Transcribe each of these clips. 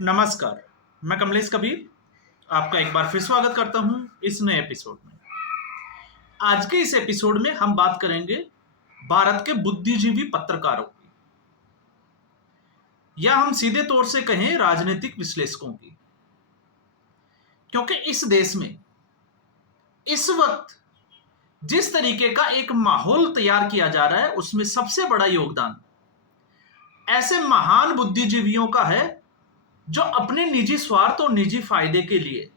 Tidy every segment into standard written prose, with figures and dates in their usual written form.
नमस्कार। मैं कमलेश कबीर आपका एक बार फिर स्वागत करता हूं इस नए एपिसोड में। आज के इस एपिसोड में हम बात करेंगे भारत के बुद्धिजीवी पत्रकारों की, या हम सीधे तौर से कहें राजनीतिक विश्लेषकों की। क्योंकि इस देश में इस वक्त जिस तरीके का एक माहौल तैयार किया जा रहा है, उसमें सबसे बड़ा योगदान ऐसे महान बुद्धिजीवियों का है जो अपने निजी स्वार्थ और निजी फायदे के लिए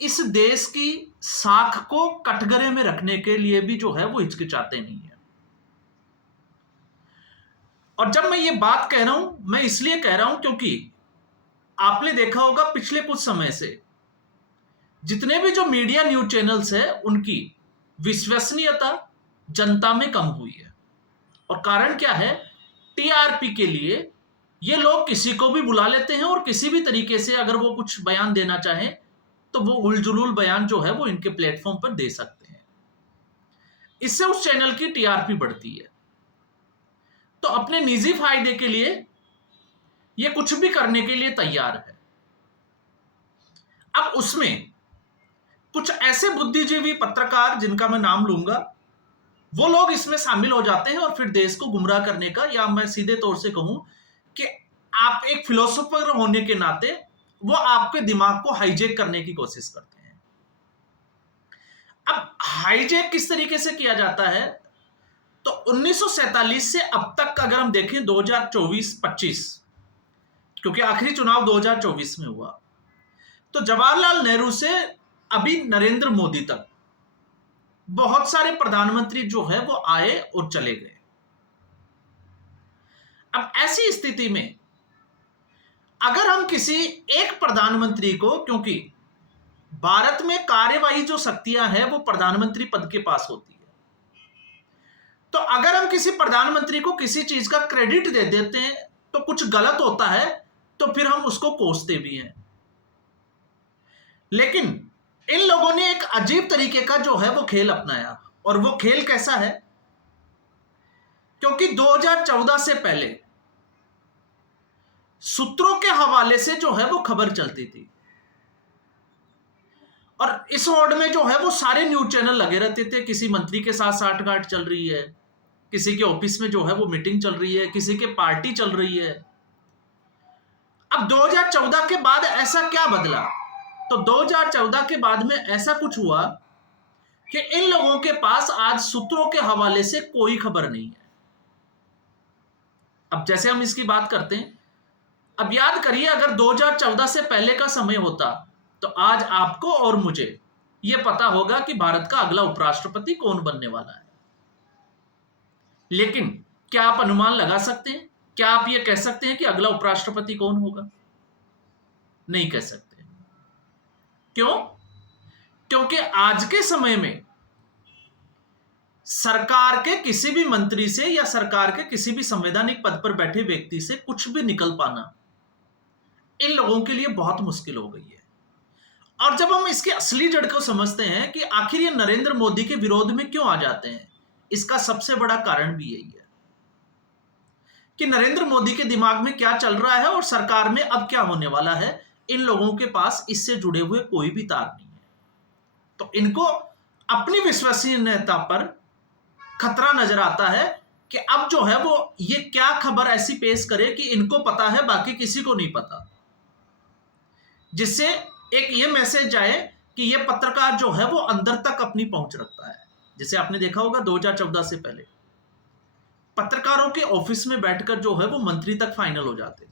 इस देश की साख को कटघरे में रखने के लिए भी जो है वो हिचकिचाते नहीं है। और जब मैं ये बात कह रहा हूं, मैं इसलिए कह रहा हूं क्योंकि आपने देखा होगा पिछले कुछ समय से जितने भी जो मीडिया न्यूज चैनल्स है उनकी विश्वसनीयता जनता में कम हुई है। और कारण क्या है? टीआरपी के लिए ये लोग किसी को भी बुला लेते हैं और किसी भी तरीके से अगर वो कुछ बयान देना चाहें तो वो उलझुल बयान जो है वो इनके प्लेटफॉर्म पर दे सकते हैं। इससे उस चैनल की टीआरपी बढ़ती है। तो अपने निजी फायदे के लिए ये कुछ भी करने के लिए तैयार है। अब उसमें कुछ ऐसे बुद्धिजीवी पत्रकार जिनका मैं नाम लूंगा, वो लोग इसमें शामिल हो जाते हैं और फिर देश को गुमराह करने का, या मैं सीधे तौर से कहूं कि आप एक फिलोसोफर होने के नाते वो आपके दिमाग को हाईजैक करने की कोशिश करते हैं। अब हाईजैक किस तरीके से किया जाता है? तो 1947 से अब तक अगर हम देखें 2024-25, क्योंकि आखिरी चुनाव 2024 में हुआ, तो जवाहरलाल नेहरू से अभी नरेंद्र मोदी तक बहुत सारे प्रधानमंत्री जो है वो आए और चले गए। अब ऐसी स्थिति में अगर हम किसी एक प्रधानमंत्री को, क्योंकि भारत में कार्यवाही जो शक्तियां हैं वो प्रधानमंत्री पद के पास होती है, तो अगर हम किसी प्रधानमंत्री को किसी चीज का क्रेडिट दे देते हैं तो कुछ गलत होता है, तो फिर हम उसको कोसते भी हैं। लेकिन इन लोगों ने एक अजीब तरीके का जो है वो खेल अपनाया। और वो खेल कैसा है? क्योंकि 2014 से पहले सूत्रों के हवाले से जो है वो खबर चलती थी, और इस ओर में जो है वो सारे न्यूज चैनल लगे रहते थे। किसी मंत्री के साथ साठगांठ चल रही है, किसी के ऑफिस में जो है वो मीटिंग चल रही है, किसी के पार्टी चल रही है। अब 2014 के बाद ऐसा क्या बदला? तो 2014 के बाद में ऐसा कुछ हुआ कि इन लोगों के पास आज सूत्रों के हवाले से कोई खबर नहीं है। अब जैसे हम इसकी बात करते हैं, अब याद करिए अगर 2014 से पहले का समय होता तो आज आपको और मुझे यह पता होगा कि भारत का अगला उपराष्ट्रपति कौन बनने वाला है। लेकिन क्या आप अनुमान लगा सकते हैं? क्या आप यह कह सकते हैं कि अगला उपराष्ट्रपति कौन होगा? नहीं कह सकते। क्यों? क्योंकि आज के समय में सरकार के किसी भी मंत्री से या सरकार के किसी भी संवैधानिक पद पर बैठे व्यक्ति से कुछ भी निकल पाना इन लोगों के लिए बहुत मुश्किल हो गई है। और जब हम इसकी असली जड़ को समझते हैं कि आखिर ये नरेंद्र मोदी के विरोध में क्यों आ जाते हैं, इसका सबसे बड़ा कारण भी यही है कि नरेंद्र मोदी के दिमाग में क्या चल रहा है और सरकार में अब क्या होने वाला है। इन लोगों के पास इससे जुड़े हुए कोई भी तार नहीं है। तो इनको अपनी विश्वसनीयता पर खतरा नजर आता है कि अब जो है वो ये क्या खबर ऐसी पेश करे कि इनको पता है, बाकी किसी को नहीं पता, जिससे एक ये मैसेज जाए कि ये पत्रकार जो है वो अंदर तक अपनी पहुंच रखता है। जैसे आपने देखा होगा 2014 से पहले पत्रकारों के ऑफिस में बैठकर जो है वो मंत्री तक फाइनल हो जाते थे।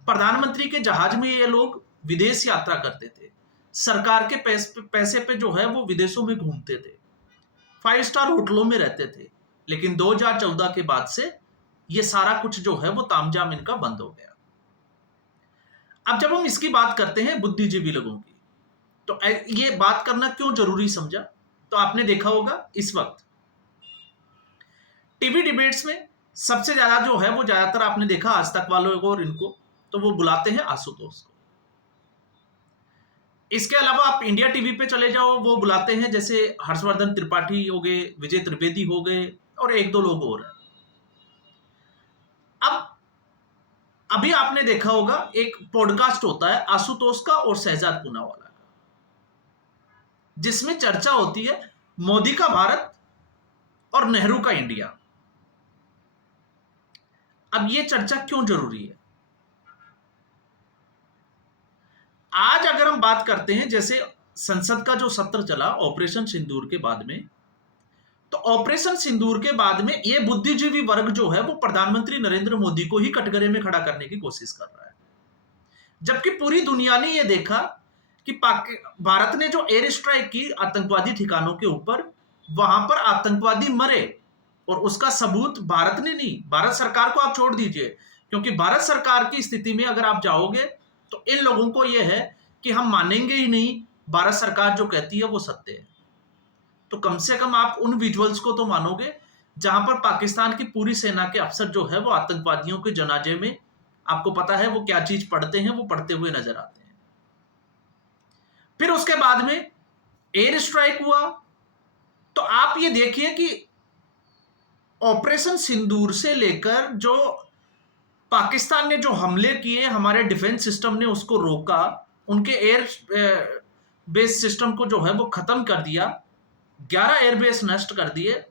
प्रधानमंत्री के जहाज में ये लोग विदेश यात्रा करते थे, सरकार के पैसे पे जो है वो विदेशों में घूमते थे, 5 स्टार होटलों में रहते थे। लेकिन 2014 के बाद से ये सारा कुछ जो है वो तामझाम इनका बंद हो गया। अब जब हम इसकी बात करते हैं बुद्धिजीवी लोगों की, तो ये बात करना क्यों जरूरी समझा? तो आपने देखा होगा इस वक्त टीवी डिबेट्स में सबसे ज्यादा जो है वो ज्यादातर आपने देखा आज तक वालों को और इनको, तो वो बुलाते हैं आशुतोष को। इसके अलावा आप इंडिया टीवी पे चले जाओ, वो बुलाते हैं जैसे हर्षवर्धन त्रिपाठी हो गए, विजय त्रिवेदी हो गए और एक दो लोग और हैं। अब अभी आपने देखा होगा एक पॉडकास्ट होता है आशुतोष का और शहजाद पूनावाला का, जिसमें चर्चा होती है मोदी का भारत और नेहरू का इंडिया। अब यह चर्चा क्यों जरूरी है? आज अगर हम बात करते हैं, जैसे संसद का जो सत्र चला ऑपरेशन सिंदूर के बाद में, तो ऑपरेशन सिंदूर के बाद में ये बुद्धिजीवी वर्ग जो है वो प्रधानमंत्री नरेंद्र मोदी को ही कटघरे में खड़ा करने की कोशिश कर रहा है, जबकि पूरी दुनिया ने यह देखा कि भारत ने जो एयर स्ट्राइक की आतंकवादी ठिकानों के ऊपर, वहां पर आतंकवादी मरे, और उसका सबूत भारत ने नहीं, भारत सरकार को आप छोड़ दीजिए, क्योंकि भारत सरकार की स्थिति में अगर आप जाओगे तो इन लोगों को यह है कि हम मानेंगे ही नहीं, भारत सरकार जो कहती है वो सत्य है। तो कम से कम आप उन विजुअल्स को तो मानोगे जहां पर पाकिस्तान की पूरी सेना के अफसर जो है वो आतंकवादियों के जनाजे में, आपको पता है वो क्या चीज पढ़ते हैं, वो पढ़ते हुए नजर आते हैं। फिर उसके बाद में एयर स्ट्राइक हुआ, तो आप ये देखिए कि ऑपरेशन सिंदूर से लेकर जो पाकिस्तान ने जो हमले किए, हमारे डिफेंस सिस्टम ने उसको रोका, उनके एयर बेस सिस्टम को जो है वो खत्म कर दिया, 11 एयरबेस नष्ट कर दिए,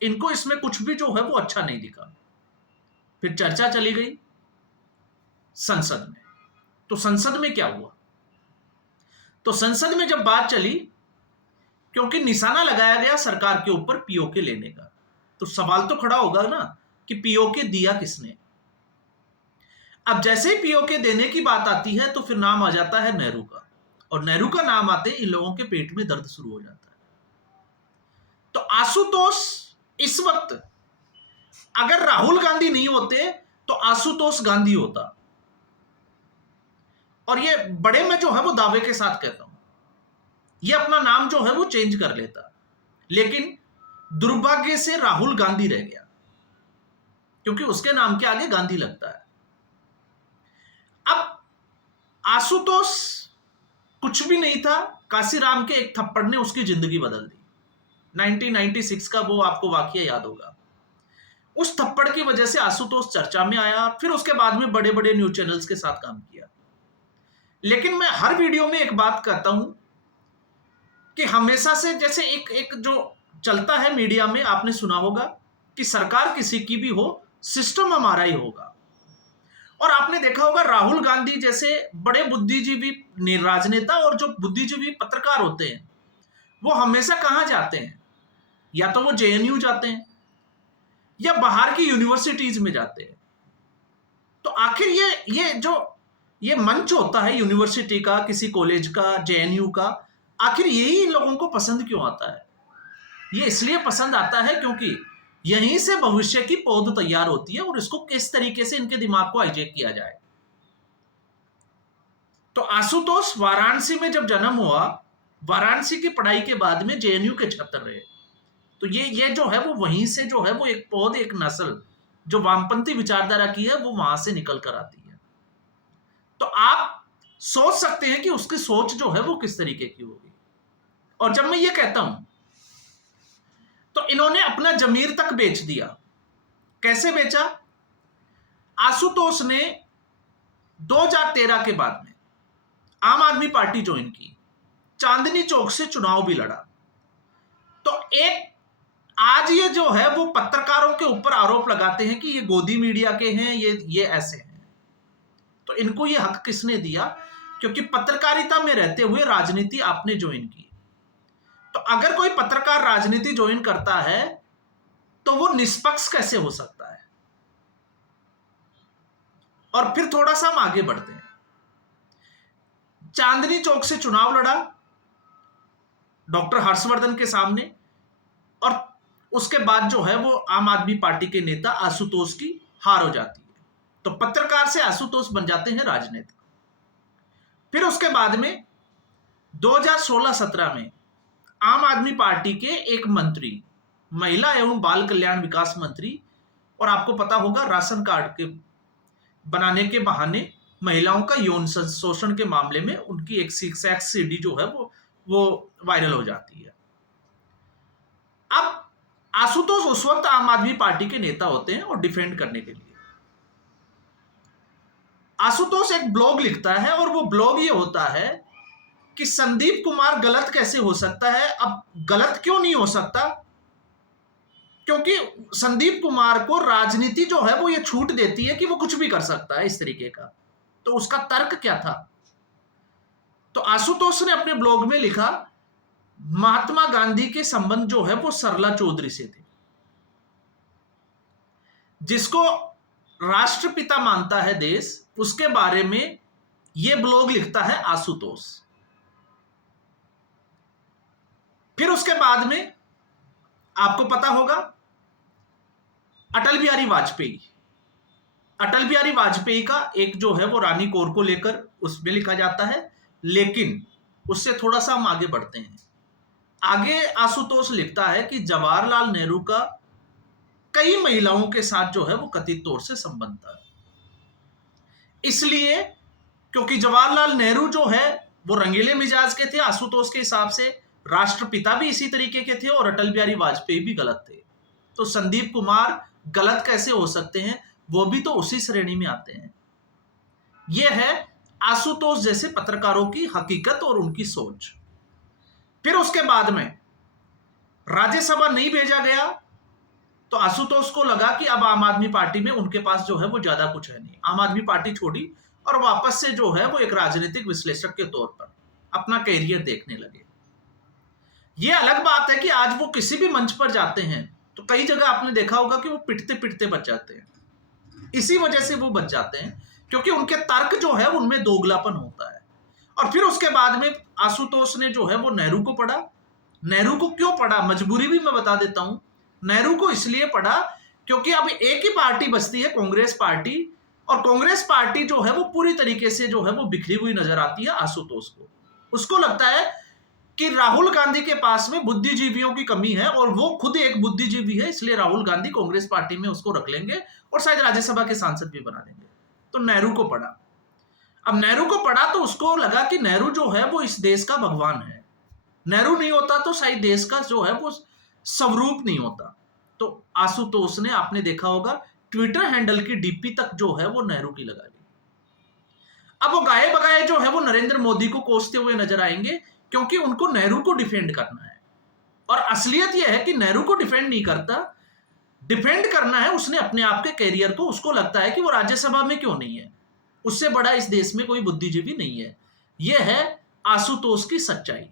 इनको इसमें कुछ भी जो है वो अच्छा नहीं दिखा। फिर चर्चा चली गई संसद में। तो संसद में क्या हुआ? तो संसद में जब बात चली, क्योंकि निशाना लगाया गया सरकार के ऊपर पीओके लेने का, तो सवाल तो खड़ा होगा ना कि पीओके दिया किसने। अब जैसे ही पीओके देने की बात आती है तो फिर नाम आ जाता है नेहरू का, और नेहरू का नाम आते इन लोगों के पेट में दर्द शुरू हो जाता है। तो आशुतोष इस वक्त, अगर राहुल गांधी नहीं होते तो आशुतोष गांधी होता, और ये बड़े में जो है वो दावे के साथ कहता हूं, ये अपना नाम जो है वो चेंज कर लेता, लेकिन दुर्भाग्य से राहुल गांधी रह गया, क्योंकि उसके नाम के आगे गांधी लगता है। अब आशुतोष कुछ भी नहीं था, काशीराम के एक थप्पड़ ने उसकी जिंदगी बदल दी। 1996 का वो आपको वाकया याद होगा। उस थप्पड़ की वजह से आशुतोष चर्चा में आया, फिर उसके बाद में बड़े बड़े न्यूज चैनल्स के साथ काम किया। लेकिन मैं हर वीडियो में एक बात कहता हूं कि हमेशा से जैसे एक जो चलता है मीडिया में, आपने सुना होगा कि सरकार किसी की भी हो, सिस्टम हमारा ही होगा। और आपने देखा होगा राहुल गांधी जैसे बड़े बुद्धिजीवी राजनेता और जो बुद्धिजीवी पत्रकार होते हैं, वो हमेशा कहां जाते हैं? या तो वो जेएनयू जाते हैं या बाहर की यूनिवर्सिटीज में जाते हैं। तो आखिर ये मंच होता है यूनिवर्सिटी का, किसी कॉलेज का, जेएनयू का, आखिर यही इन लोगों को पसंद क्यों आता है? ये इसलिए पसंद आता है क्योंकि यहीं से भविष्य की पौध तैयार होती है, और इसको किस तरीके से इनके दिमाग को हाईजैक किया जाए। तो आशुतोष वाराणसी में जब जन्म हुआ, वाराणसी की पढ़ाई के बाद में जेएनयू के छात्र रहे, तो ये जो है वो वहीं से जो है वो एक पौध, एक नस्ल जो वामपंथी विचारधारा की है, वो वहां से निकल कर आती है। तो आप सोच सकते हैं कि उसकी सोच जो है वो किस तरीके की होगी। और जब मैं ये कहता हूं तो इन्होंने अपना जमीर तक बेच दिया। कैसे बेचा? आशुतोष ने 2013 के बाद में आम आदमी पार्टी ज्वाइन की, चांदनी चौक से चुनाव भी लड़ा। तो एक आज ये जो है वो पत्रकारों के ऊपर आरोप लगाते हैं कि ये गोदी मीडिया के हैं, ये ऐसे हैं। तो इनको ये हक किसने दिया? क्योंकि पत्रकारिता में रहते हुए राजनीति आपने ज्वाइन की। तो अगर कोई पत्रकार राजनीति ज्वाइन करता है तो वो निष्पक्ष कैसे हो सकता है? और फिर थोड़ा सा हम आगे बढ़ते हैं। चांदनी चौक से चुनाव लड़ा डॉक्टर हर्षवर्धन के सामने, और उसके बाद जो है वो आम आदमी पार्टी के नेता आशुतोष की हार हो जाती है। तो पत्रकार से आशुतोष बन जाते हैं राजनेता। फिर उसके बाद में 2016-17 में आम आदमी पार्टी के एक मंत्री, महिला एवं बाल कल्याण विकास मंत्री, और आपको पता होगा राशन कार्ड के बनाने के बहाने महिलाओं का यौन शोषण के मामले में उनकी एक सेक्स सीडी जो है वो वायरल हो जाती है। अब आशुतोष उस वक्त आम आदमी पार्टी के नेता होते हैं और डिफेंड करने के लिए। आशुतोष एक ब्लॉग लिखता है और वो ब्लॉग ये होता है कि संदीप कुमार गलत कैसे हो सकता है। अब गलत क्यों नहीं हो सकता, क्योंकि संदीप कुमार को राजनीति जो है वो ये छूट देती है कि वो कुछ भी कर सकता है इस तरीके का। तो उसका तर्क क्या था? तो आशुतोष ने अपने ब्लॉग में लिखा, महात्मा गांधी के संबंध जो है वो सरला चौधरी से थे, जिसको राष्ट्रपिता मानता है देश, उसके बारे में यह ब्लॉग लिखता है आशुतोष। फिर उसके बाद में आपको पता होगा अटल बिहारी वाजपेयी, अटल बिहारी वाजपेयी का एक जो है वो रानी कौर को लेकर उसमें लिखा जाता है। लेकिन उससे थोड़ा सा हम आगे बढ़ते हैं। आगे आशुतोष लिखता है कि जवाहरलाल नेहरू का कई महिलाओं के साथ जो है वो कथित तौर से संबंध था, इसलिए क्योंकि जवाहरलाल नेहरू जो है वो रंगीले मिजाज के थे, आशुतोष के हिसाब से राष्ट्रपिता भी इसी तरीके के थे और अटल बिहारी वाजपेयी भी गलत थे। तो संदीप कुमार गलत कैसे हो सकते हैं, वो भी तो उसी श्रेणी में आते हैं। यह है आशुतोष जैसे पत्रकारों की हकीकत और उनकी सोच। फिर उसके बाद में राज्यसभा नहीं भेजा गया तो आशुतोष को लगा कि अब आम आदमी पार्टी में उनके पास जो है वो ज्यादा कुछ है नहीं। आम आदमी पार्टी छोड़ी और वापस से जो है वो एक राजनीतिक विश्लेषक के तौर पर अपना कैरियर देखने लगे। ये अलग बात है कि आज वो किसी भी मंच पर जाते हैं तो कई जगह आपने देखा होगा कि वो पिटते पिटते बच जाते हैं। इसी वजह से वो बच जाते हैं क्योंकि उनके तर्क जो है उनमें दोगलापन होता है। और फिर उसके बाद में आशुतोष ने जो है वो नेहरू को पढ़ा। नेहरू को क्यों पढ़ा, मजबूरी भी मैं बता देता हूं। नेहरू को इसलिए पढ़ा क्योंकि अब एक ही पार्टी बचती है, कांग्रेस पार्टी, और कांग्रेस पार्टी जो है वो पूरी तरीके से जो है वो बिखरी हुई नजर आती है आशुतोष को। उसको लगता है कि राहुल गांधी के पास में बुद्धिजीवियों की कमी है और वो खुद एक बुद्धिजीवी है, इसलिए राहुल गांधी कांग्रेस पार्टी में उसको रख लेंगे और शायद राज्यसभा के सांसद भी बना देंगे। तो नेहरू को पढ़ा। अब नेहरू को पढ़ा तो उसको लगा कि नेहरू जो है वो इस देश का भगवान है। नेहरू नहीं होता तो शायद देश का जो है वो स्वरूप नहीं होता। तो आशुतोष ने, आपने देखा होगा, ट्विटर हैंडल की डीपी तक जो है वो नेहरू की लगा ली। अब वो गाए बगाए जो है वो नरेंद्र मोदी को कोसते हुए नजर आएंगे क्योंकि उनको नेहरू को डिफेंड करना है। और असलियत यह है कि नेहरू को डिफेंड नहीं करता, डिफेंड करना है उसने अपने आप के कैरियर को। उसको लगता है कि वो राज्यसभा में क्यों नहीं है, उससे बड़ा इस देश में कोई बुद्धिजीवी नहीं है। यह है आशुतोष की सच्चाई।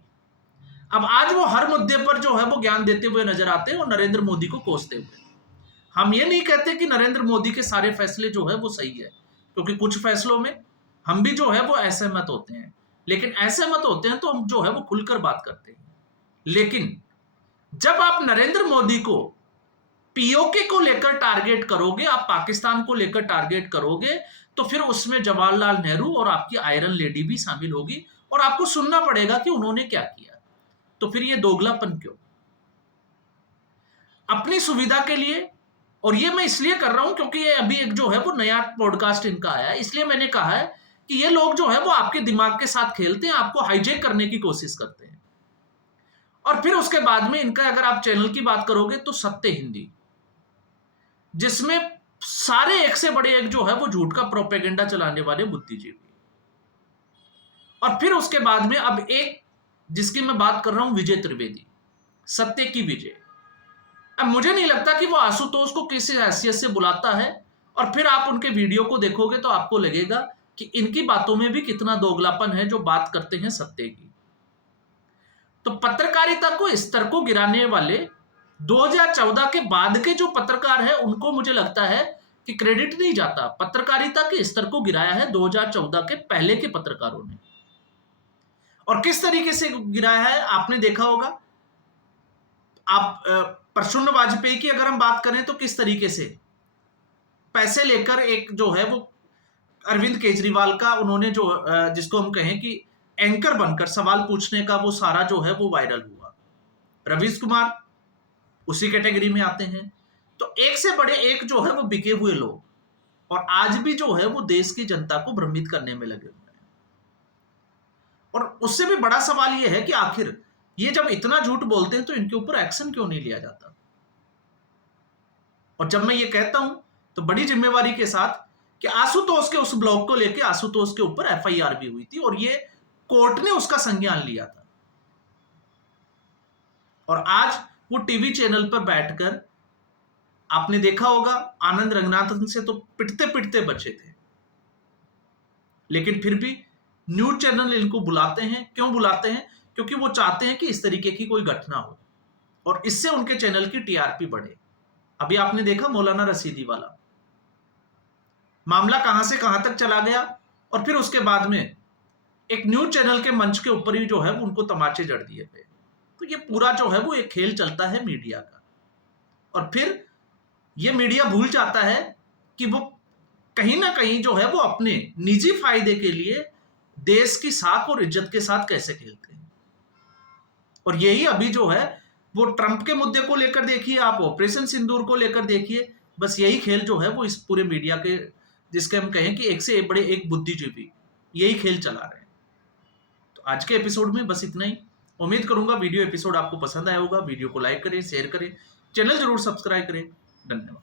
अब आज वो हर मुद्दे पर जो है वो ज्ञान देते हुए नजर आते हैं और नरेंद्र मोदी को कोसते हुए। हम ये नहीं कहते कि नरेंद्र मोदी के सारे फैसले जो है वो सही है, क्योंकि कुछ फैसलों में हम भी जो है वो असहमत होते हैं, लेकिन असहमत होते हैं तो हम जो है वो खुलकर बात करते हैं। लेकिन जब आप नरेंद्र मोदी को पीओके को लेकर टारगेट करोगे, आप पाकिस्तान को लेकर टारगेट करोगे, तो फिर उसमें जवाहरलाल नेहरू और आपकी आयरन लेडी भी शामिल होगी और आपको सुनना पड़ेगा कि उन्होंने क्या किया। तो फिर ये दोगलापन क्यों? अपनी सुविधा के लिए, और ये मैं इसलिए कर रहा हूं क्योंकि ये अभी एक जो है वो नया पॉडकास्ट इनका आया है, इसलिए मैंने कहा है कि ये लोग जो है वो आपके दिमाग के साथ खेलते हैं, आपको हाईजैक करने की कोशिश करते हैं। और फिर उसके बाद में इनका अगर आप चैनल की बात करोगे तो सत्य हिंदी, जिसमें सारे एक से बड़े एक जो है वो झूठ का प्रोपेगेंडा चलाने वाले बुद्धिजीवी। और फिर उसके बाद में अब एक जिसकी मैं बात कर रहा हूं, विजय त्रिवेदी, सत्य की विजय। अब मुझे नहीं लगता कि वो आशुतोष को किसी हैसियत से बुलाता है, और फिर आप उनके वीडियो को देखोगे तो आपको लगेगा कि इनकी बातों में भी कितना दोगलापन है जो बात करते हैं सत्य की। तो पत्रकारिता को स्तर को गिराने वाले 2014 के बाद के जो पत्रकार हैं उनको मुझे लगता है कि क्रेडिट नहीं जाता। पत्रकारिता के स्तर को गिराया है 2014 के पहले के पत्रकारों ने। और किस तरीके से गिराया है आपने देखा होगा। आप प्रसून वाजपेयी की अगर हम बात करें तो किस तरीके से पैसे लेकर एक जो है वो अरविंद केजरीवाल का उन्होंने जो जिसको हम कहें कि एंकर बनकर सवाल पूछने का वो सारा जो है वो वायरल हुआ। रवीश कुमार उसी कैटेगरी में आते हैं। तो एक से बड़े एक जो है वो बिके हुए लोग, और आज भी जो है वो देश की जनता को भ्रमित करने में लगे हुए हैं। और उससे भी बड़ा सवाल यह है कि आखिर ये जब इतना झूठ बोलते हैं तो इनके ऊपर एक्शन क्यों नहीं लिया जाता। और जब मैं ये कहता हूं तो बड़ी जिम्मेवारी के साथ कि आशुतोष के उस ब्लॉग को लेके आशुतोष के ऊपर एफआईआर भी हुई थी और ये कोर्ट ने उसका संज्ञान लिया था। और आज वो टीवी चैनल पर बैठकर, आपने देखा होगा, आनंद रंगनाथन से तो पिटते पिटते बचे थे, लेकिन फिर भी न्यूज चैनल इनको बुलाते हैं। क्यों बुलाते हैं? क्योंकि वो चाहते हैं कि इस तरीके की कोई घटना हो और इससे उनके चैनल की टीआरपी बढ़े। अभी आपने देखा मौलाना रशीदी वाला मामला कहां से कहां तक चला गया, और फिर उसके बाद में एक न्यूज चैनल के मंच के ऊपर ही जो है उनको तमाचे जड़ दिए गए। तो ये पूरा जो है वो एक खेल चलता है मीडिया का, और फिर ये मीडिया भूल जाता है कि वो कहीं ना कहीं जो है वो अपने निजी फायदे के लिए देश की साख और इज्जत के साथ कैसे खेलते हैं। और यही अभी जो है वो ट्रंप के मुद्दे को लेकर देखिए, आप ऑपरेशन सिंदूर को लेकर देखिए, बस यही खेल जो है वो इस पूरे मीडिया के, जिसके हम कहें कि एक से एक बड़े एक बुद्धिजीवी यही खेल चला रहे हैं। तो आज के एपिसोड में बस इतना ही। उम्मीद करूंगा वीडियो एपिसोड आपको पसंद आया होगा। वीडियो को लाइक करें, शेयर करें, चैनल जरूर सब्सक्राइब करें। धन्यवाद।